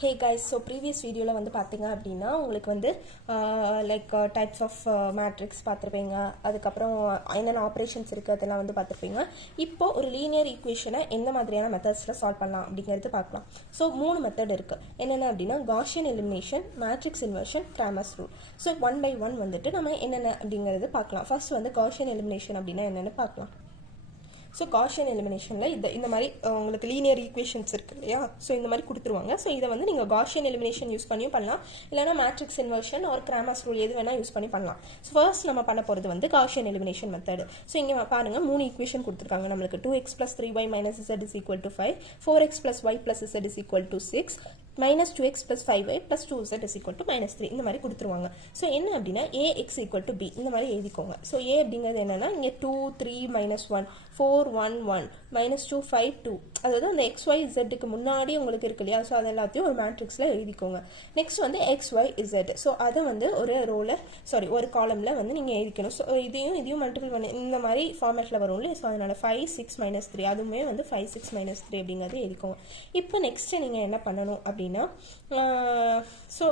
Hey guys, so previous video la வந்து பாத்தீங்க அப்படினா உங்களுக்கு வந்து like types of matrix பாத்திருப்பீங்க. அதுக்கு அப்புறம் என்னென்ன ஆபரேஷன்ஸ் இருக்கு அதெல்லாம் வந்து பாத்திருப்பீங்க. இப்போ ஒரு லீனியர் ஈக்குவேஷனை எந்த மாதிரியான மெத்தட்ஸ்ல சால்வ் பண்ணலாம் அப்படிங்கறது பார்க்கலாம். சோ மூணு மெத்தட் இருக்கு. என்னென்ன அப்படினா Gaussian elimination, matrix inversion, Cramer's rule. So one by one வந்துட்டு நம்ம என்னென்ன அப்படிங்கறது பார்க்கலாம். First வந்து Gaussian elimination அப்படினா என்னன்னு பார்க்கலாம். ஸோ Gaussian eliminationல இந்த மாதிரி உங்களுக்கு லீனியர் ஈக்குவேஷன்ஸ் இருக்கு இல்லையா, ஸோ இந்த மாதிரி கொடுத்துருவாங்க. ஸோ இதை வந்து நீங்கள் Gaussian elimination யூஸ் பண்ணியும் பண்ணலாம், இல்லைனா மேட்ரிக்ஸ் இன்வர்ஷன் ஒரு Cramer's rule எது வேணால் யூஸ் பண்ணி பண்ணலாம். ஸோ ஃபர்ஸ்ட் நம்ம பண்ண போகிறது வந்து Gaussian elimination மெத்தட். ஸோ இங்கே பாருங்கள் மூணு ஈக்குவேஷன் கொடுத்துருக்காங்க நம்மளுக்கு. 2x plus 3y minus z is equal to 5, 4x plus y plus z is equal to 6, minus 2x plus 5y plus 2z is equal to minus 3 இந்த மாதிரி கொடுத்துருவாங்க. So என்ன அப்படின்னா ax equal to b இந்த மாதிரி எழுதிக்கோங்க. So a அப்படிங்கிறது என்னன்னா இங்கே 2 3 minus 1 4 1 1 minus 2 5 2, அதாவது அந்த xy zக்கு முன்னாடி உங்களுக்கு இருக்கு இல்லையா, ஸோ அது எல்லாத்தையும் ஒரு மேட்ரிக்ஸில் எழுதிக்கோங்க. நெக்ஸ்ட் வந்து xy z, ஸோ அதை வந்து ஒரு ஒரு காலம்ல வந்து நீங்கள் எழுதிக்கணும். ஸோ இதையும் மல்டிபிள் பண்ணி இந்த மாதிரி ஃபார்மேட்டில் வரும் இல்லையா, ஸோ அதனால 5 6 minus 3 அதுவுமே வந்து 5 6 minus 3 அப்படிங்கிறது எழுதிக்கோங்க. இப்போ நெக்ஸ்ட் நீங்கள் என்ன பண்ணணும் அப்படின்னா ஸோ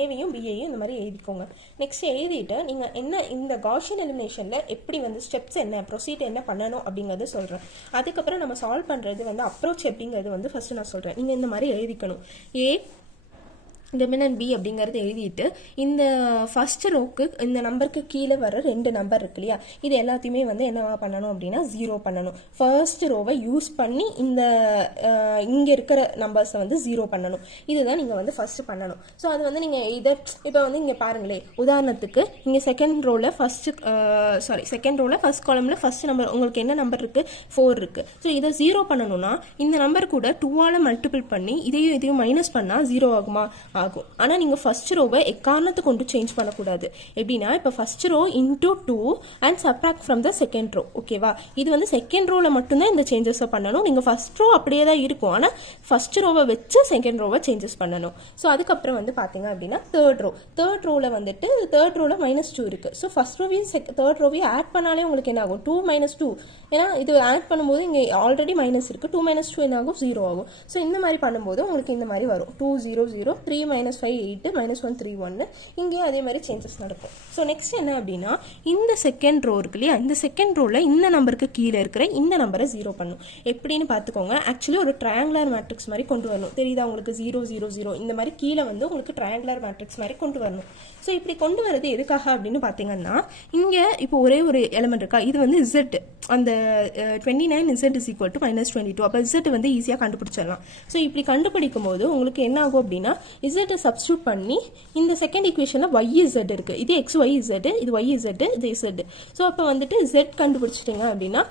ஏவையும் பிஏயும் இந்த மாதிரி எழுதிக்கோங்க. நெக்ஸ்ட் எழுதிட்டு நீங்கள் என்ன இந்த Gaussian eliminationல எப்படி வந்து ஸ்டெப்ஸ் என்ன ப்ரொசீஜர் என்ன பண்ணணும் அப்படிங்கிறது சொல்கிறேன். அதுக்கப்புறம் நம்ம சால்வ் பண்ணுறது வந்து அப்ரோச் எப்படிங்கிறது வந்து ஃபர்ஸ்ட் நான் சொல்கிறேன். நீங்கள் இந்த மாதிரி எழுதிக்கணும். டெமினன்ட் பி அப்படிங்கிறது எழுதிட்டு இந்த ஃபர்ஸ்ட் ரோக்கு இந்த நம்பருக்கு கீழே வர ரெண்டு நம்பர் இருக்கு இல்லையா, இது எல்லாத்தையுமே வந்து என்னவா பண்ணணும் அப்படின்னா 0 பண்ணணும். ஃபர்ஸ்ட் ரோவை யூஸ் பண்ணி இந்த இங்கே இருக்கிற நம்பர்ஸை வந்து 0 பண்ணணும். இதுதான் நீங்கள் வந்து ஃபர்ஸ்ட் பண்ணணும். ஸோ அது வந்து நீங்கள் இப்போ வந்து இங்கே பாருங்களேன், உதாரணத்துக்கு இங்கே செகண்ட் ரோவில் ஃபர்ஸ்ட் காலமில் ஃபர்ஸ்ட் நம்பர் உங்களுக்கு என்ன நம்பர் இருக்குது 4 இருக்குது. ஸோ இதை 0 பண்ணணும்னா இந்த நம்பர் கூட 2ஆல் மல்டிபிள் பண்ணி இதையும் மைனஸ் பண்ணால் 0 ஆகுமா? ஆகும். ஆனா நீங்க ஃபர்ஸ்ட் ரோவை எக்காரணத்தை கொண்டு சேஞ்ச் பண்ணக்கூடாது. எப்படின்னா இப்போ first row into 2 and subtract from the second row. ஓகேவா? இது வந்து செகண்ட் ரோல மட்டும்தான் இந்த சேஞ்சஸை பண்ணணும். நீங்க ஃபர்ஸ்ட் ரோ அப்படியே தான் இருக்கும், ஆனா ஃபர்ஸ்ட் ரோவை வச்சு செகண்ட் ரோவை சேஞ்சஸ் பண்ணணும். ஸோ அதுக்கப்புறம் வந்து பாத்தீங்க அப்படின்னா தேர்ட் ரோல வந்துட்டு தேர்ட் ரோல -2 இருக்கு. ஸோ ஃபர்ஸ்ட் ரோவையும் தேர்ட் ரோவையும் ஆட் பண்ணாலே உங்களுக்கு என்ன ஆகும்? 2 - 2. ஏன்னா இது ஆட் பண்ணும்போது இங்கே ஆல்ரெடி மைனஸ் இருக்கு. 2 - 2 என்ன ஆகும்? 0 ஆகும். ஸோ இந்த மாதிரி பண்ணும்போது உங்களுக்கு இந்த மாதிரி வரும். 2 0 0 3 -5 8 -1 3 1. இங்கேயும் அதே மாதிரி சேஞ்சஸ் நடக்கும். ஸோ நெக்ஸ்ட் என்ன அப்படின்னா இந்த செகண்ட் ரோ இருக்கு இல்லையா, இந்த செகண்ட் ரோல இந்த நம்பருக்கு கீழே இருக்கிற இந்த நம்பரை 0 பண்ணும். எப்படின்னு பார்த்துக்கோங்க. ஆக்சுவலி ஒரு ட்ரையாங்குலர் மேட்ரிக்ஸ் மாதிரி கொண்டு வரணும். தெரியுதா உங்களுக்கு? 0 0 0 இந்த மாதிரி கீழே வந்து உங்களுக்கு ட்ரையாங்குலர் மேட்ரிக்ஸ் மாதிரி கொண்டு வரணும். ஸோ இப்படி கொண்டு வரது எதுக்காக அப்படின்னு பார்த்தீங்கன்னா இங்கே இப்போ ஒரே ஒரு எலிமெண்ட் இருக்கா, இது வந்து Z, அந்த 29 Z is equal to -22. அப்போ Z வந்து ஈஸியாக கண்டுபிடிச்சிடலாம். ஸோ இப்படி கண்டுபிடிக்கும் போது உங்களுக்கு என்ன ஆகும் அப்படின்னா Z சப்ஸ்டியூட் பண்ணி இந்த செகண்ட் ஈக்குவேஷனில் YZ இருக்கு, இது XYZ, இது YZ, இது Z. ஸோ அப்போ வந்துட்டு Z கண்டுபிடிச்சிட்டிங்க அப்படின்னா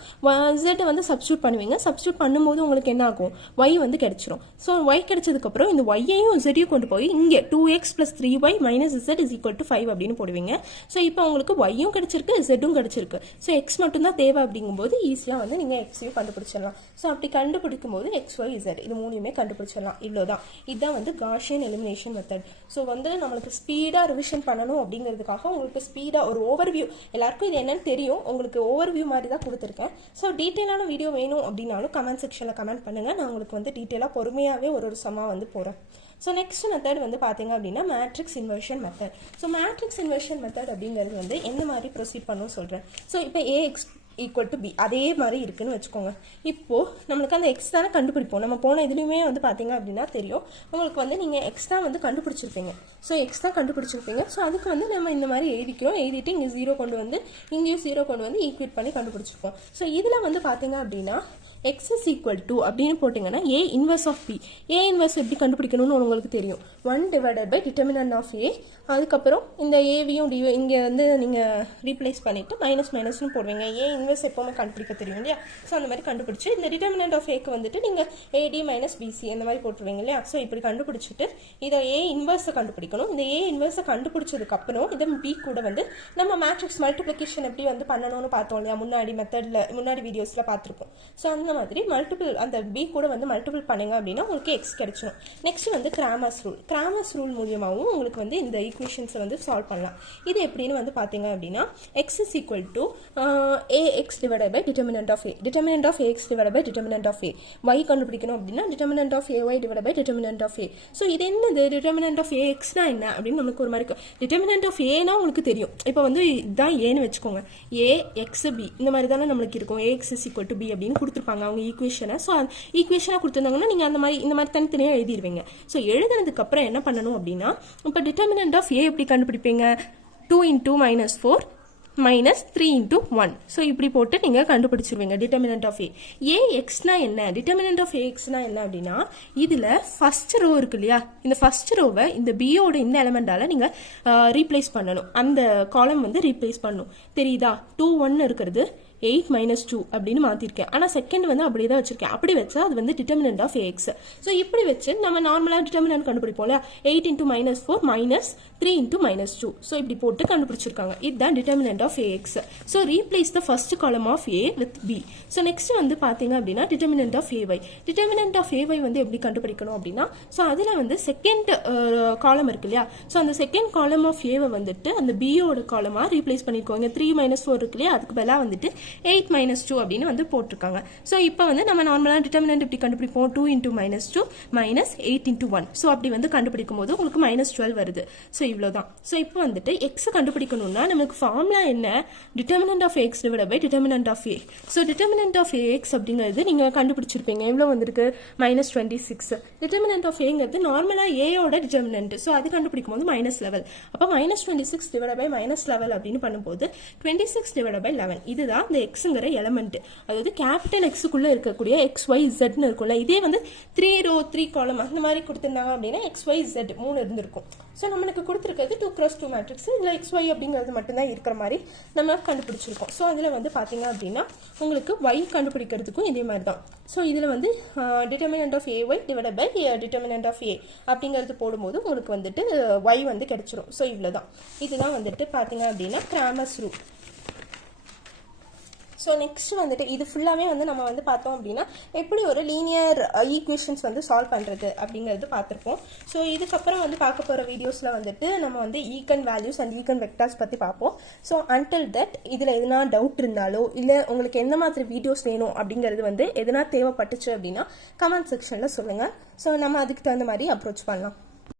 Z வந்து சப்ஸ்டியூட் பண்ணுவீங்க. சப்ஸ்டியூட் பண்ணும்போது உங்களுக்கு என்ன ஆகும்? Y வந்து கிடைச்சிரும். ஸோ Y கிடைச்சதுக்கப்புறம் இந்த Y-ஐயும் Z-ஐயும் கொண்டு போய் இங்கே 2x plus 3y minus Z is equal to 5 அப்படின்னு போடுவீங்க. ஸோ இப்போ உங்களுக்கு Y-யும் கிடைச்சிருக்கு, Z-ம் கிடைச்சிருக்கு. ஸோ X மட்டும்தான் தேவை அப்படிங்கும்போது ஈஸியாக வந்து நீங்கள் X-ஐயும் கண்டுபிடிச்சிடலாம். ஸோ அப்படி கண்டுபிடிக்கும் போது XYZ இது மூணுமே கண்டுபிடிச்சிடலாம். இவ்வளோதான். இதுதான் வந்து Gaussian elimination மெத்தட். ஸோ வந்து நம்மளுக்கு ஸ்பீடாக ரிவிஷன் பண்ணணும் அப்படிங்கிறதுக்காக உங்களுக்கு ஸ்பீடாக ஒரு ஓவர்வியூ, எல்லாருக்கும் இது என்னன்னு தெரியும், உங்களுக்கு ஓவர்வியூ மாதிரி தான் கொடுத்துருக்கேன். ஸோ டீட்டெயிலான வீடியோ வேணும் அப்படின்னாலும் கமெண்ட் செக்ஷனில் கமெண்ட் பண்ணுங்கள். நான் உங்களுக்கு வந்து டீட்டெயிலாக பொறுமையாகவே ஒரு சம்மா வந்து போகிறேன். ஸோ நெக்ஸ்ட் மெத்தட் வந்து பார்த்தீங்க அப்படின்னா matrix inversion method. So matrix inversion method அப்படிங்கிறது வந்து என்ன மாதிரி ப்ரொசீட் பண்ணணும்னு சொல்கிறேன். ஸோ இப்போ AX ஈக்குவல் டு பி அதே மாதிரி இருக்குன்னு வச்சுக்கோங்க. இப்போது நம்மளுக்கு அந்த எக்ஸ் தானே கண்டுபிடிப்போம். நம்ம போன இதுலையுமே வந்து பார்த்தீங்க அப்படின்னா தெரியும் உங்களுக்கு வந்து நீங்கள் எக்ஸ் தான் வந்து கண்டுபிடிச்சிருப்பீங்க. ஸோ எக்ஸ் தான் கண்டுபிடிச்சிருப்பீங்க. ஸோ அதுக்கு வந்து நம்ம இந்த மாதிரி எழுதிட்டு இங்கே 0 கொண்டு வந்து இங்கேயும் 0 கொண்டு வந்து ஈக்குவேட் பண்ணி கண்டுபிடிச்சிருப்போம். ஸோ இதில் வந்து பார்த்தீங்க அப்படின்னா x is equal to அப்படின்னு போட்டிங்கன்னா A inverse of B. A inverse எப்படி கண்டுபிடிக்கணும்னு உங்களுக்கு தெரியும். 1 divided by determinant of A. அதுக்கப்புறம் இந்த ஏவியும் டியும் இங்கே வந்து நீங்கள் ரீப்ளேஸ் பண்ணிவிட்டு மைனஸ்னு போடுவீங்க. A inverse எப்போவுமே கண்டுபிடிக்க தெரியும் இல்லையா. ஸோ அந்த மாதிரி கண்டுபிடிச்சி இந்த டிட்டர்மினன்ட் ஆஃப் ஏக்கு வந்துட்டு நீங்கள் AD - BC அந்த மாதிரி போட்டுருவீங்க இல்லையா. ஸோ இப்படி கண்டுபிடிச்சிட்டு இதை A இன்வர்ஸை கண்டுபிடிக்கணும். இந்த A இன்வர்ஸை கண்டுபிடிச்சதுக்கப்புறம் இதை B கூட வந்து நம்ம மேட்ரிக்ஸ் மல்டிப்ளிகேஷன் எப்படி வந்து பண்ணணும்னு பார்த்தோம் இல்லையா, முன்னாடி வீடியோஸில் பார்த்துருப்போம். ஸோ அந்த அந்த மாதிரி மல்டிபிள் அந்த பி கூட வந்து மல்டிபிள் பண்ணுங்க அப்படின்னா உங்களுக்கு எக்ஸ் கிடைச்சிடும். நெக்ஸ்ட் வந்து கிராமர்ஸ் ரூல் மூலியமாகவும் உங்களுக்கு வந்து இந்த ஈக்குவேஷன்ஸை வந்து சால்வ் பண்ணலாம். இது எப்படின்னு வந்து பார்த்தீங்க அப்படின்னா x is equal to A x divided by determinant of A, determinant of A x divided by determinant of A. Y கண்டுபிடிக்கணும் அப்படின்னா determinant of AY divided by determinant of A. So இது என்னது டிட்டர்மினன்ட் ஆஃப் ஏஎக்ஸ்னா என்ன அப்படின்னு நமக்கு ஒரு மாதிரி டிட்டர்மினன்ட் ஆஃப் ஏனா உங்களுக்கு தெரியும். இப்போ வந்து இதுதான் ஏன்னு வச்சுக்கோங்க, ஏ எக்ஸ் பி இந்த மாதிரி தானே நம்மளுக்கு இருக்கும். A x is equal to B அப்படின்னு கொடுத்துருப்பாங்க அவங்க ஈக்குவேஷனை. ஸோ ஈக்குவேஷனாக கொடுத்துருந்தாங்கன்னா நீங்கள் அந்த மாதிரி இந்த மாதிரி தனித்தனியாக எழுதிடுவீங்க. ஸோ எழுதுனதுக்கு அப்புறம் என்ன பண்ணணும் அப்படின்னா இப்போ டிட்டர்மினன்ட் ஆஃப் ஏ எப்படி கண்டுபிடிப்பீங்க, 2 × -4 -3 × 1. ஸோ இப்படி போட்டு நீங்கள் கண்டுபிடிச்சிருவீங்க டிட்டர்மினன்ட் ஆஃப் ஏ. ஏஎக்ஸ்னா என்ன, டிட்டர்மினன்ட் ஆஃப் ஏஎக்ஸ்னா என்ன அப்படின்னா இதில் ஃபர்ஸ்ட் ரோ இருக்கு இல்லையா, இந்த ஃபர்ஸ்ட் ரோவை இந்த பியோட இந்த எலமெண்டால நீங்கள் ரீப்ளேஸ் பண்ணணும். அந்த காலம் வந்து ரீப்ளேஸ் பண்ணணும். தெரியுதா, 2 1 இருக்கிறது 8 - 2 அப்படின்னு மாற்றிருக்கேன். ஆனால் செகண்ட் வந்து அப்படியே தான் வச்சிருக்கேன். அப்படி வச்சா அது வந்து டிட்டர்மினன்ட் ஆஃப் ஏஎக்ஸ். ஸோ இப்படி வச்சு நம்ம நார்மலாக டிட்டர்மினன்ட் கண்டுபிடிப்போம்ல, 8 × -4 -3 × -2. ஸோ இப்படி போட்டு கண்டுபிடிச்சிருக்காங்க. இதுதான் determinant of A x. So replace the first column of A with B. So next வந்து பார்த்தீங்க அப்படின்னா determinant of A y. Determinant of A y வந்து எப்படி கண்டுபிடிக்கணும் அப்படின்னா ஸோ அதில் வந்து செகண்ட் காலம் இருக்கு இல்லையா, ஸோ அந்த செகண்ட் காலம் ஆஃப் ஏவை வந்துட்டு அந்த பியோட காலமாக ரீப்ளேஸ் பண்ணிக்கோங்க. 3 - 4 இருக்கு இல்லையா, அதுக்கு பதிலாக வந்துட்டு 8 - 2 அப்படின்னு வந்து போட்டிருக்காங்க. ஸோ இப்போ வந்து நம்ம நார்மலாக டிட்டர்மினன்ட் இப்படி கண்டுபிடிப்போம், 2 × -2 -8 × 1. ஸோ அப்படி வந்து கண்டுபிடிக்கும் போது உங்களுக்கு -12 வருது. ஸோ இவ்வளோதான். ஸோ இப்போ வந்துட்டு எக்ஸ் கண்டுபிடிக்கணும்னா நமக்கு ஃபார்முலா என்ன, determinant of x divided by determinant of A. So determinant of A x அப்படிங்கிறது நீங்கள் கண்டுபிடிச்சிருப்பீங்க. எவ்வளோ வந்திருக்கு, -26. டிட்டர்மினன்ட் ஆஃப் ஏங்கிறது நார்மலாக ஏயோட டிட்டர்மினன்ட். ஸோ அது கண்டுபிடிக்கும் போது -11. அப்போ -26 டிவைடட் பை -11 அப்படின்னு பண்ணும்போது 26 டிவைடட் பை 11. இதுதான் இந்த எக்ஸுங்கிற எலமெண்ட். அதாவது கேபிட்டல் எக்ஸுக்குள்ள இருக்கக்கூடிய XYZ இருக்கும்ல, இதே வந்து 3 ரோ 3 காலம் அந்த மாதிரி கொடுத்துருந்தாங்க அப்படின்னா XYZ 3 இருந்திருக்கும். ஸோ நம்மளுக்கு கொடுத்துருக்கிறது 2 × 2 மேட்ரிக்ஸ். இதில் XY அப்படிங்கிறது மட்டும்தான் இருக்கிற மாதிரி நம்ம கண்டுபிடிச்சிருக்கோம். ஸோ அதில் வந்து பார்த்தீங்க அப்படின்னா உங்களுக்கு Y கண்டுபிடிக்கிறதுக்கும் இதே மாதிரி தான். ஸோ இதில் வந்து determinant of AY divided by determinant of A அப்படிங்கிறது போடும்போது உங்களுக்கு வந்துட்டு Y வந்து கிடைச்சிரும். ஸோ இவ்வளோ தான். இதுதான் வந்துட்டு பார்த்தீங்க அப்படின்னா கிராமர்ஸ் ரூல். ஸோ நெக்ஸ்ட் வந்துட்டு இது ஃபுல்லாகவே வந்து நம்ம வந்து பார்த்தோம் அப்படின்னா எப்படி ஒரு லீனியர் ஈக்குவேஷன்ஸ் வந்து சால்வ் பண்ணுறது அப்படிங்கிறது பார்த்துருப்போம். ஸோ இதுக்கப்புறம் வந்து பார்க்க போகிற வீடியோஸில் வந்துட்டு நம்ம வந்து eigen values and eigen vectors பற்றி பார்ப்போம். ஸோ அன்டில் தட் இதில் எதுனா டவுட் இருந்தாலோ இல்லை உங்களுக்கு எந்த மாதிரி வீடியோஸ் வேணும் அப்படிங்கிறது வந்து எதுனா தேவைப்பட்டுச்சு அப்படின்னா கமெண்ட் செக்ஷனில் சொல்லுங்கள். ஸோ நம்ம அதுக்கு தகுந்த மாதிரி அப்ரோச் பண்ணலாம்.